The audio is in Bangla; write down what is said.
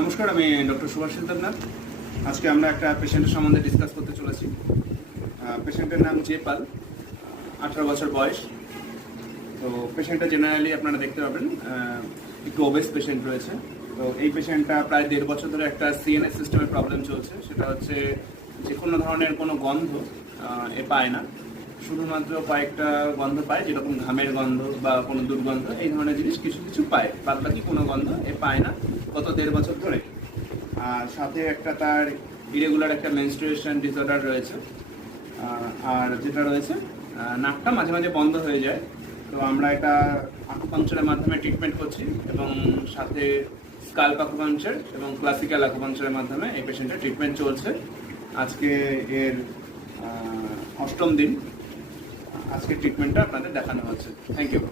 নমস্কার, আমি ডক্টর সুভাষ দেবনাথ। আজকে আমরা একটা পেশেন্টের সম্বন্ধে ডিসকাস করতে চলেছি। পেশেন্টের নাম জেপাল, 18 বছর বয়স। তো পেশেন্টটা জেনারেলি আপনারা দেখতে পাবেন একটু ওবেস পেশেন্ট রয়েছে। তো এই পেশেন্টটা প্রায় 1.5 বছর ধরে একটা সিএনএস সিস্টেমের প্রবলেম চলছে। সেটা হচ্ছে যে কোনো ধরনের কোনো গন্ধ এ পায় না, শুধুমাত্র কয়েকটা গন্ধ পায়, যেরকম ঘামের গন্ধ বা কোনো দুর্গন্ধ, এই ধরনের জিনিস কিছু কিছু পায়, বাদ বাকি কোনো গন্ধ এ পায় না গত 1.5 বছর ধরে। আর সাথে একটা তার ইরেগুলার একটা মেনস্ট্রুয়েশন ডিসঅর্ডার রয়েছে। আর যেটা রয়েছে, নাকটা মাঝে মাঝে বন্ধ হয়ে যায়। তো আমরা এটা আকুপাংচারের মাধ্যমে ট্রিটমেন্ট করছি এবং সাথে স্কাল্প আকুপাংচার এবং ক্লাসিক্যাল আকুপাংচারের মাধ্যমে এই পেশেন্টের ট্রিটমেন্ট চলছে। আজকে এর 8ম দিন। আজকে ট্রিটমেন্টটা আপনাদের দেখানো হচ্ছে। Thank you.